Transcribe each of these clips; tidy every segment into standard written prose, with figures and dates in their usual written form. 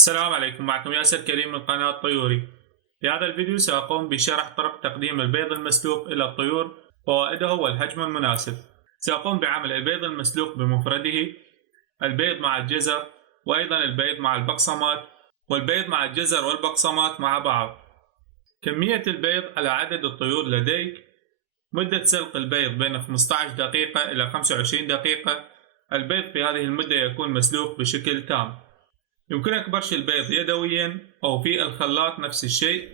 السلام عليكم، معكم ياسر كريم من قناة طيوري. في هذا الفيديو سأقوم بشرح طرق تقديم البيض المسلوق إلى الطيور، فوائده والحجم المناسب. سأقوم بعمل البيض المسلوق بمفرده، البيض مع الجزر، وأيضا البيض مع البقسماط، والبيض مع الجزر والبقسماط مع بعض. كمية البيض على عدد الطيور لديك. مدة سلق البيض بين 15 دقيقة إلى 25 دقيقة. البيض في هذه المدة يكون مسلوق بشكل تام. يمكنك برش البيض يدويا أو في الخلاط نفس الشيء.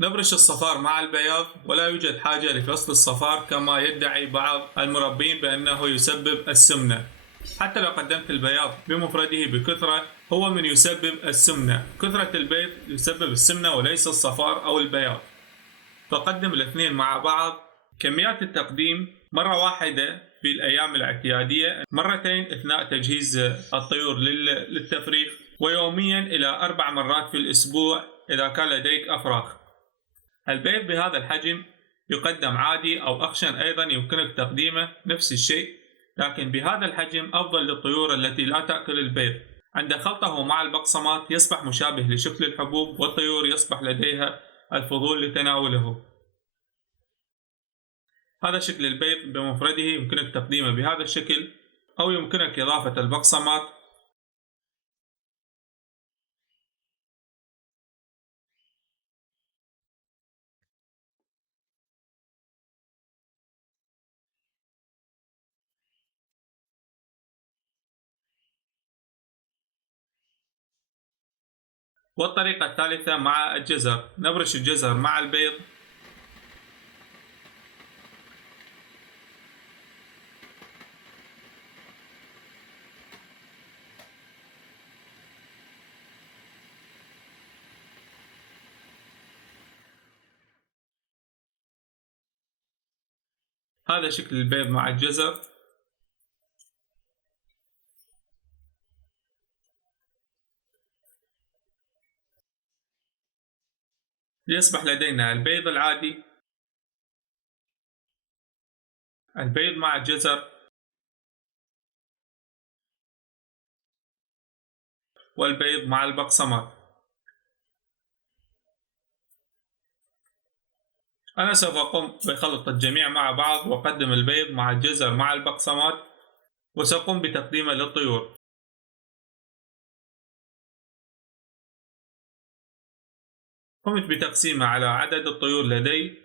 نبرش الصفار مع البياض، ولا يوجد حاجة لفصل الصفار كما يدعي بعض المربين بأنه يسبب السمنة. حتى لو قدمت البياض بمفرده بكثرة، هو من يسبب السمنة. كثرة البيض يسبب السمنة وليس الصفار أو البياض، فقدم الاثنين مع بعض. كميات التقديم: مرة واحدة في الأيام الاعتيادية، مرتين أثناء تجهيز الطيور للتفريخ، ويوميا إلى 4 مرات في الأسبوع إذا كان لديك أفراخ. البيض بهذا الحجم يقدم عادي أو أخشن، أيضا يمكنك تقديمه نفس الشيء، لكن بهذا الحجم أفضل للطيور التي لا تأكل البيض. عند خلطه مع البقسماط يصبح مشابه لشكل الحبوب، والطيور يصبح لديها الفضول لتناوله. هذا شكل البيض بمفرده، يمكنك تقديمه بهذا الشكل، أو يمكنك إضافة البقسماط. والطريقة الثالثة مع الجزر، نبرش الجزر مع البيض. هذا شكل البيض مع الجزر. ليصبح لدينا البيض العادي، البيض مع الجزر، والبيض مع البقسماط. أنا سوف أقوم بخلط الجميع مع بعض، وأقدم البيض مع الجزر مع البقسماط، وسأقوم بتقديمه للطيور. قمت بتقسيمه على عدد الطيور لدي.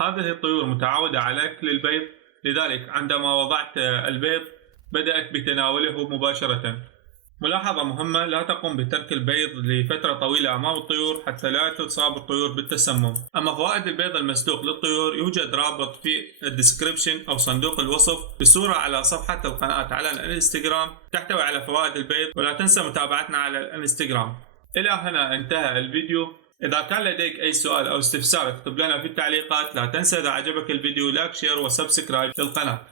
هذه الطيور متعودة على أكل البيض، لذلك عندما وضعت البيض بدأت بتناوله مباشرة. ملاحظة مهمة: لا تقوم بترك البيض لفترة طويلة أمام الطيور حتى لا تصاب الطيور بالتسمم. أما فوائد البيض المسلوق للطيور، يوجد رابط في الديسكريبشن أو صندوق الوصف بصورة على صفحة القناة على الانستغرام تحتوي على فوائد البيض، ولا تنسى متابعتنا على الانستغرام. إلى هنا انتهى الفيديو. إذا كان لديك أي سؤال أو استفسار اكتب لنا في التعليقات. لا تنسى إذا عجبك الفيديو لايك شير وسبسكرايب للقناة.